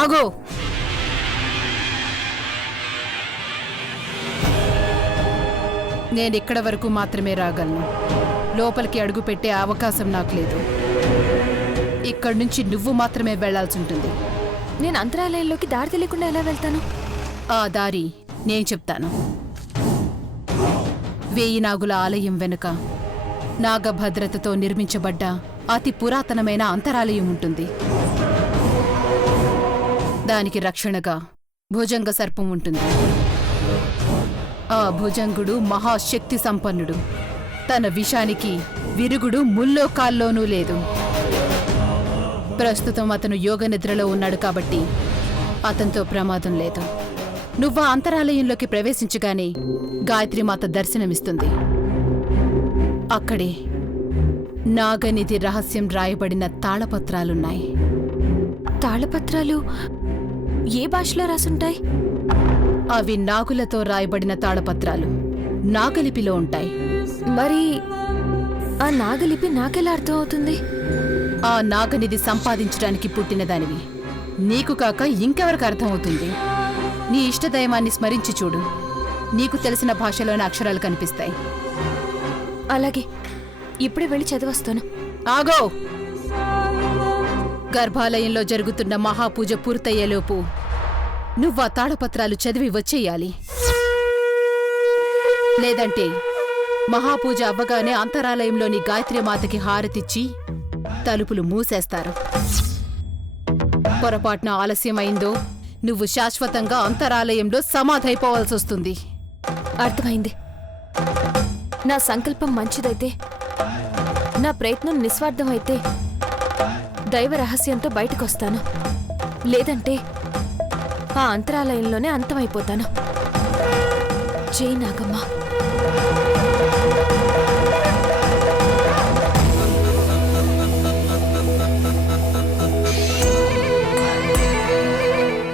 ఆగో. నేనిక్కడ వరకు మాత్రమే రాగలను. లోపలికి అడుగు పెట్టే అవకాశం నాకు లేదు. ఇక్కడి నుంచి నువ్వు మాత్రమే వెళ్లాల్సి ఉంటుంది. నేను అంతరాలయంలోకి దారి తెలియకుండా ఎలా వెళ్తాను? ఆ దారి నేను చెప్తాను. 1000 నాగుల ఆలయం వెనుక నాగభద్రతతో నిర్మించబడ్డ అతి పురాతనమైన అంతరాలయం ఉంటుంది. దానికి రక్షణగా భుజంగ సర్పం ఉంటుంది. ఆ భుజంగుడు మహాశక్తి సంపన్నుడు. తన విషానికి విరుగుడు ముల్లోకాల్లోనూ లేదు. ప్రస్తుతం అతను యోగ నిద్రలో ఉన్నాడు కాబట్టి అతనితో ప్రమాదం లేదు. నువ్వు ఆ అంతరాలయంలోకి ప్రవేశించగానే గాయత్రీమాత దర్శనమిస్తుంది. అక్కడే నాగనిధి రహస్యం రాయబడిన తాళపత్రాలున్నాయి. తాళపత్రాలు ఏ భాషలో రాసుంటాయి? అవి నాగులతో రాయబడిన తాళపత్రాలు. నాగలిపిలో ఉంటాయి. మరి ఆ నాగలిపి నాకెలా అర్థం అవుతుంది? ఆ నాగనిధి సంపాదించడానికి పుట్టినదానివి. నీకు కాక ఇంకెవరికి అర్థమవుతుంది? నీ ఇష్టదైవాన్ని స్మరించి చూడు. నీకు తెలిసిన భాషలోని అక్షరాలు కనిపిస్తాయి. అలాగే, ఇప్పుడే వెళ్ళి చదివస్తాను. ఆగో. గర్భాలయంలో జరుగుతున్న మహాపూజ పూర్తయ్యేలోపు నువ్వు ఆ తాళపత్రాలు చదివి వచ్చేయాలి. లేదంటే మహాపూజ అవ్వగానే అంతరాలయంలోని గాయత్రీమాతకి హారతిచ్చి తలుపులు మూసేస్తారు. పొరపాటున ఆలస్యమైందో నువ్వు శాశ్వతంగా అంతరాలయంలో సమాధైపోవాల్సొస్తుంది. అర్థమైంది. నా సంకల్పం మంచిదైతే, నా ప్రయత్నం నిస్వార్థమైతే దైవ రహస్యంతో బయటకొస్తాను. లేదంటే ఆ అంతరాలయంలోనే అంతమైపోతాను. జై నాగమ్మ.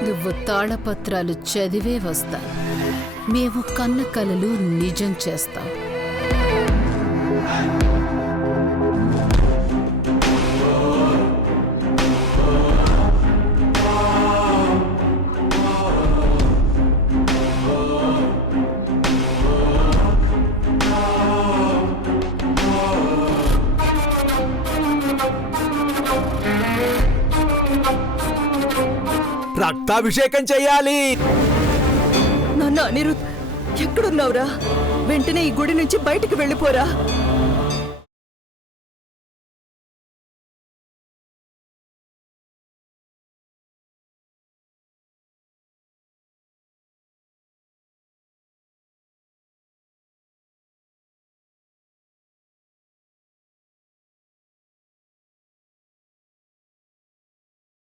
నువ్వు తాళపత్రాలు చదివే వస్తా. మేము కన్న కలలు నిజం చేస్తాం. రక్తాభిషేకం చెయ్యాలి. నాన్న అనిరుద్, ఎక్కడున్నావురా? వెంటనే ఈ గుడి నుంచి బయటికి వెళ్ళిపోరా.